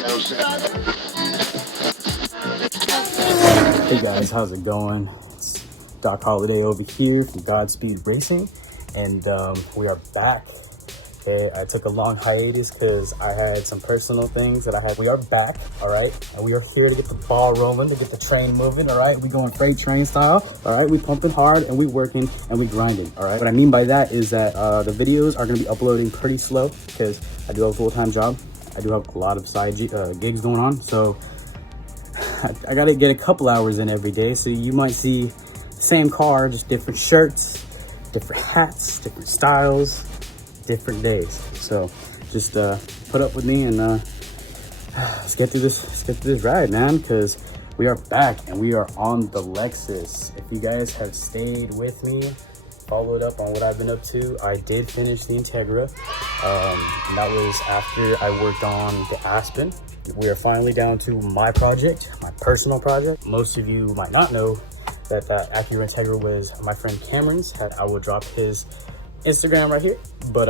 Hey guys, how's it going? It's Doc Holiday over here from Godspeedracing, and we are back. Okay, I took a long hiatus because I had some personal things that I had. We are back, all right, and we are here to get the ball rolling, to get the train moving, all right. We going freight train style, all right. We pumping hard and we working and we grinding, all right. What I mean by that is that the videos are gonna be uploading pretty slow because I do have a full-time job. I do have a lot of side gigs going on, so I gotta get a couple hours in every day. So you might see same car, just different shirts, different hats, different styles, different days. So just put up with me and let's get through this ride, man, because we are back and we are on the Lexus. If you guys have stayed with me, followed up on what I've been up to, I did finish the Integra, and that was after I worked on the Aspen. We are finally down to my project, my personal project. Most of you might not know that that Acura Integra was my friend Cameron's. I will drop his Instagram right here. But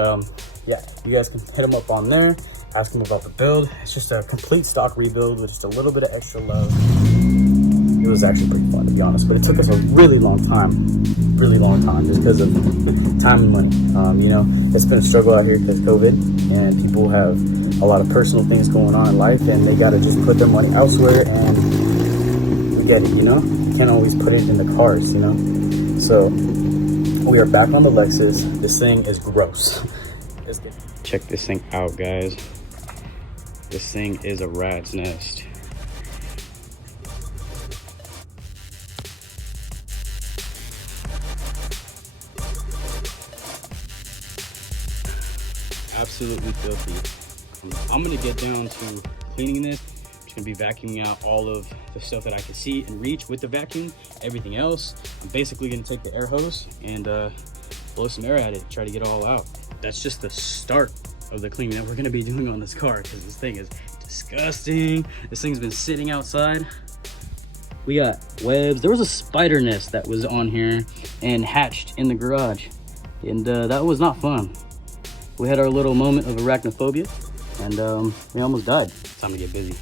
yeah, you guys can hit him up on there, ask him about the build. It's just a complete stock rebuild with just a little bit of extra love. It was actually pretty fun, to be honest, but it took us a really long time, just because of time and money. You know, it's been a struggle out here because of COVID, and people have a lot of personal things going on in life, and they got to just put their money elsewhere, and we get it, you know? You can't always put it in the cars, you know? So we are back on the Lexus. This thing is gross. Check this thing out, guys. This thing is a rat's nest. Absolutely filthy. I'm gonna get down to cleaning this. I'm just gonna be vacuuming out all of the stuff that I can see and reach with the vacuum. Everything else, I'm basically gonna take the air hose and blow some air at it, try to get it all out. That's just the start of the cleaning that we're gonna be doing on this car, because this thing is disgusting. This thing's been sitting outside. We got webs. There was a spider nest that was on here and hatched in the garage, and that was not fun. We had our little moment of arachnophobia, and we almost died. Time to get busy.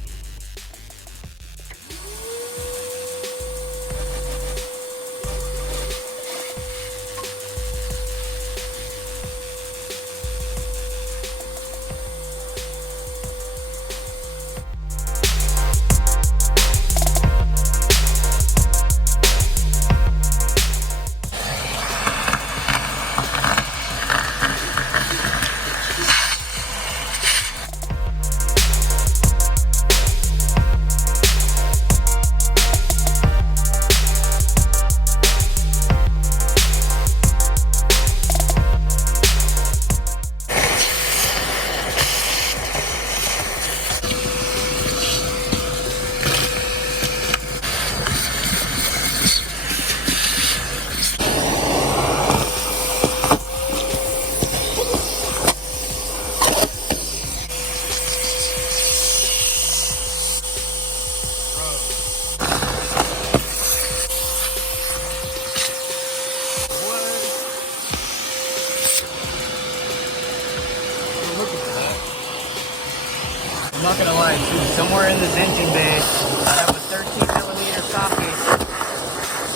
I'm not gonna lie, too. Somewhere in this engine bay, I have a 13mm socket,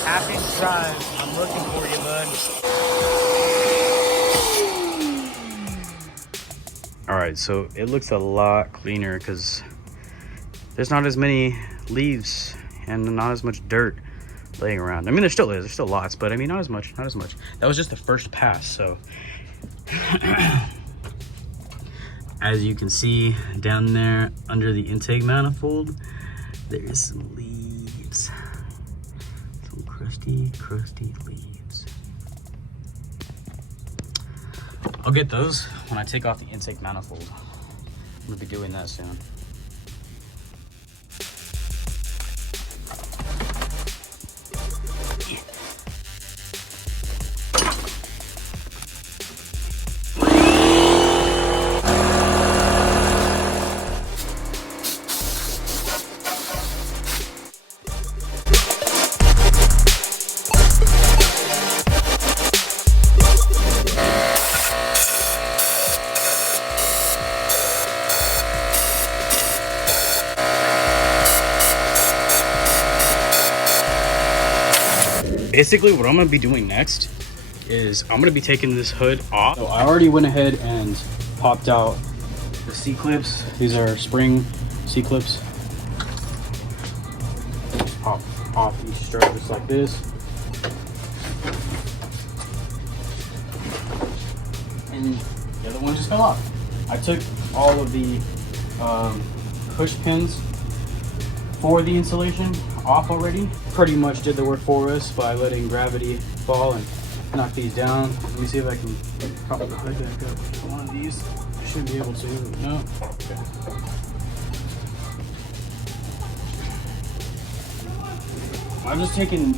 half-inch drive. I'm looking for you, bud. All right, so it looks a lot cleaner because there's not as many leaves and not as much dirt laying around. I mean, there's still lots, but I mean, not as much. That was just the first pass, so. As you can see down there under the intake manifold, there is some leaves. Some crusty leaves. I'll get those when I take off the intake manifold. I'm gonna be doing that soon. basically what I'm gonna be doing next is I'm gonna be taking this hood off. So I already went ahead and popped out the C-clips. These are spring C-clips. Pop off each strap just like this. And the other one just fell off. I took all of the push pins for the insulation off already. Pretty much did the work for us by letting gravity fall and knock these down. Let me see if I can prop the hood back up with one of these. I should be able to. No. Okay. I'm just taking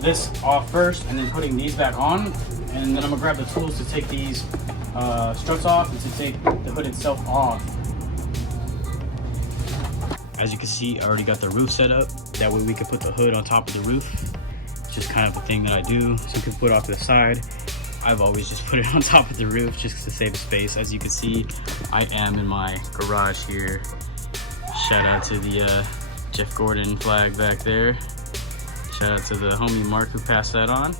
this off first and then putting these back on, and then I'm gonna grab the tools to take these struts off and to take the hood itself off. As you can see, I already got the roof set up. That way we can put the hood on top of the roof. It's just kind of a thing that I do. Some people put it off to the side. I've always just put it on top of the roof just to save space. As you can see, I am in my garage here. Shout out to the Jeff Gordon flag back there. Shout out to the homie Mark who passed that on.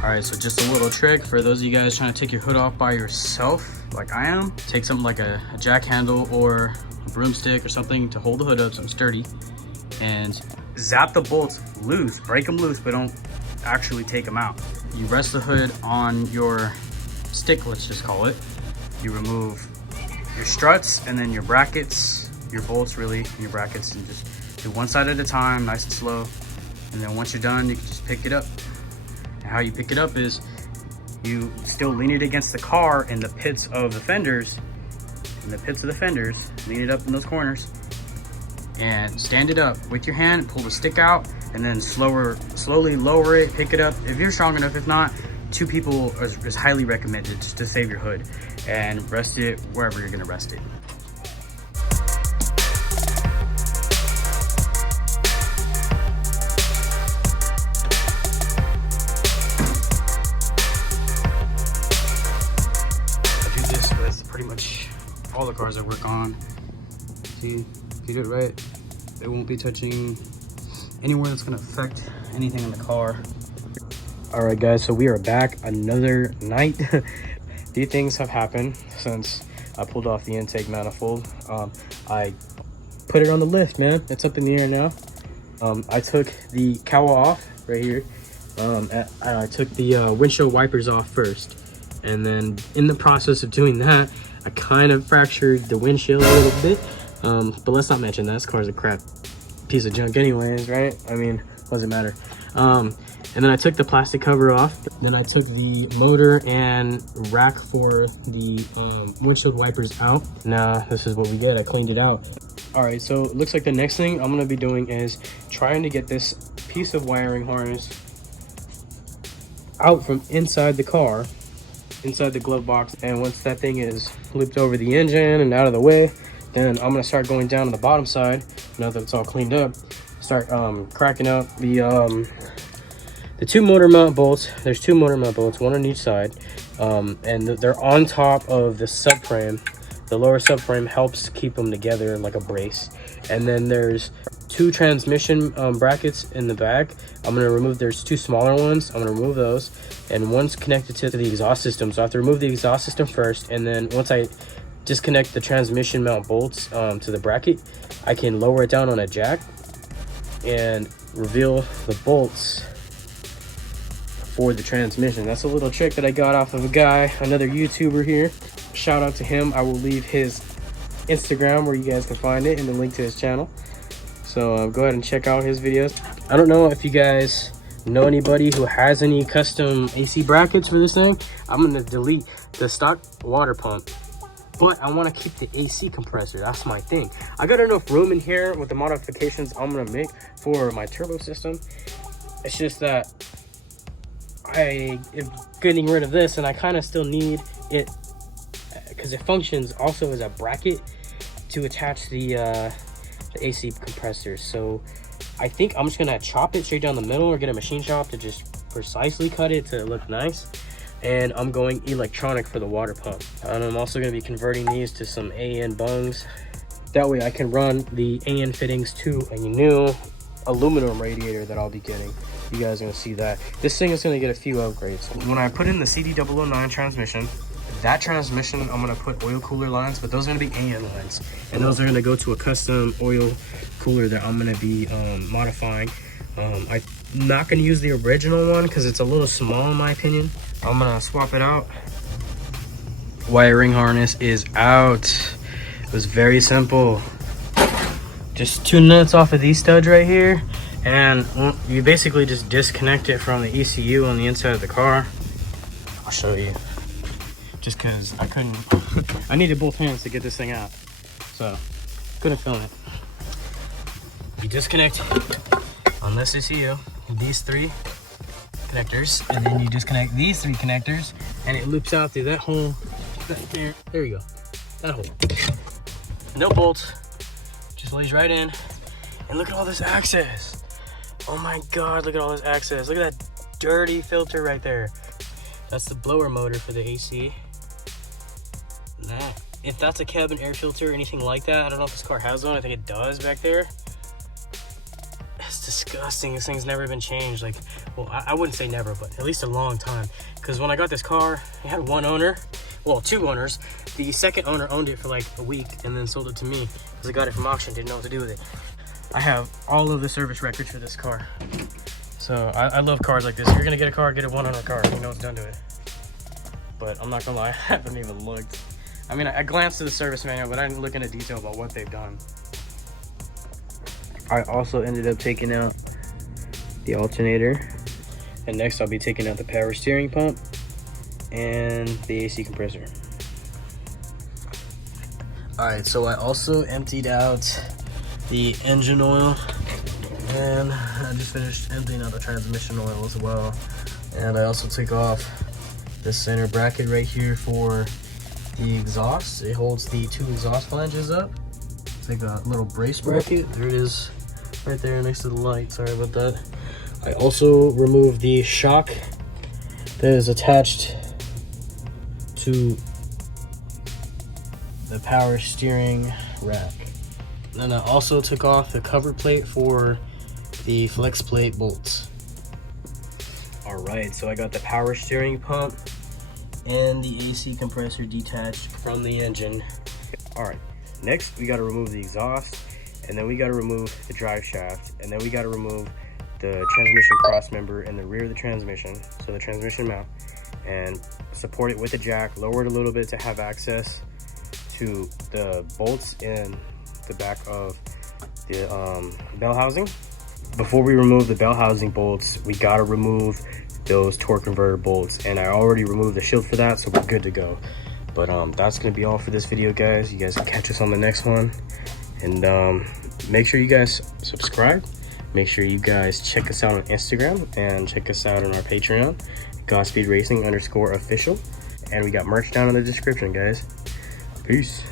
Alright, so just a little trick for those of you guys trying to take your hood off by yourself, like I am. Take something like a jack handle or a broomstick or something to hold the hood up, something sturdy, and zap the bolts loose. Break them loose, but don't actually take them out. You rest the hood on your stick, let's just call it. You remove your struts and then your brackets, your bolts really, and your brackets, and just do one side at a time, nice and slow. And then once you're done, you can just pick it up. How you pick it up is you still lean it against the car in the pits of the fenders. Lean it up in those corners and stand it up with your hand, pull the stick out, and then slowly lower it, pick it up if you're strong enough. If not, 2 people is highly recommended just to save your hood, and rest it wherever you're gonna rest it. Pretty much all the cars I work on. See, if you do it right, it won't be touching anywhere that's gonna affect anything in the car. All right, guys, so we are back another night. Few things have happened since I pulled off the intake manifold. I put it on the lift, man. It's up in the air now. I took the cowl off right here. I took the windshield wipers off first. And then in the process of doing that, I kind of fractured the windshield a little bit. But let's not mention that. This car's a crap piece of junk anyways, right? I mean, doesn't matter. And then I took the plastic cover off. Then I took the motor and rack for the windshield wipers out. Now, this is what we did. I cleaned it out. All right, so it looks like the next thing I'm gonna be doing is trying to get this piece of wiring harness out from inside the car, inside the glove box. And once that thing is looped over the engine and out of the way, then I'm gonna start going down to the bottom side. Now that it's all cleaned up, start cracking out the 2 motor mount bolts. There's 2 motor mount bolts, one on each side, and they're on top of the subframe. The lower subframe helps keep them together like a brace. And then there's 2 transmission brackets in the back. I'm gonna remove, there's 2 smaller ones. I'm gonna remove those, and one's connected to the exhaust system. So I have to remove the exhaust system first, and then once I disconnect the transmission mount bolts to the bracket, I can lower it down on a jack and reveal the bolts for the transmission. That's a little trick that I got off of a guy, another YouTuber here. Shout out to him. I will leave his Instagram where you guys can find it and the link to his channel. So go ahead and check out his videos. I don't know if you guys know anybody who has any custom AC brackets for this thing. I'm gonna delete the stock water pump, but I want to keep the AC compressor. That's my thing. I got enough room in here with the modifications I'm gonna make for my turbo system. It's just that I am getting rid of this, and I kind of still need it because it functions also as a bracket to attach the AC compressor. So I think I'm just gonna chop it straight down the middle, or get a machine shop to just precisely cut it to look nice. And I'm going electronic for the water pump. And I'm also gonna be converting these to some AN bungs. That way I can run the AN fittings to a new aluminum radiator that I'll be getting. You guys are gonna see that. This thing is gonna get a few upgrades. When I put in the CD009 transmission, that transmission, I'm gonna put oil cooler lines, but those are gonna be AN lines. And those are gonna go to a custom oil cooler that I'm gonna be modifying. I'm not gonna use the original one because it's a little small in my opinion. I'm gonna swap it out. Wiring harness is out. It was very simple. Just 2 nuts off of these studs right here, and you basically just disconnect it from the ECU on the inside of the car. I'll show you. Just because I couldn't, I needed both hands to get this thing out, so couldn't film it. You disconnect on this ECU these 3 connectors, and then you disconnect these 3 connectors, and it loops out through that hole right there. There you go, that hole. No bolts, just lays right in. And look at all this access. Oh my God, look at all this access. Look at that dirty filter right there. That's the blower motor for the AC. Now, if that's a cabin air filter or anything like that, I don't know if this car has one. I think it does back there. It's disgusting. This thing's never been changed. Like, well, I wouldn't say never, but at least a long time. Because when I got this car, it had 1 owner. Well, 2 owners. The second owner owned it for like a week and then sold it to me because I got it from auction, didn't know what to do with it. I have all of the service records for this car. So I love cars like this. If you're gonna get a car, get a 1 owner car. You know what's done to it. But I'm not gonna lie, I haven't even looked. I mean, I glanced at the service manual, but I didn't look into detail about what they've done. I also ended up taking out the alternator. And next I'll be taking out the power steering pump and the AC compressor. Alright, so I also emptied out the engine oil, and I just finished emptying out the transmission oil as well. And I also took off the center bracket right here for the exhaust. It holds the 2 exhaust flanges up. It's like a little brace bracket. There it is right there next to the light. Sorry about that. I also removed the shock that is attached to the power steering rack. And I also took off the cover plate for the flex plate bolts. Alright, so I got the power steering pump and the AC compressor detached from the engine. Alright, next we got to remove the exhaust, and then we got to remove the drive shaft, and then we got to remove the transmission cross member in the rear of the transmission, so the transmission mount, and support it with a jack, lower it a little bit to have access to the bolts in the back of the bell housing. Before we remove the bell housing bolts, we gotta remove those torque converter bolts, and I already removed the shield for that, so we're good to go. But that's gonna be all for this video, guys. You guys can catch us on the next one, and make sure you guys subscribe. Make sure you guys check us out on Instagram and check us out on our Patreon, Godspeedracing _official. And we got merch down in the description, guys. Peace.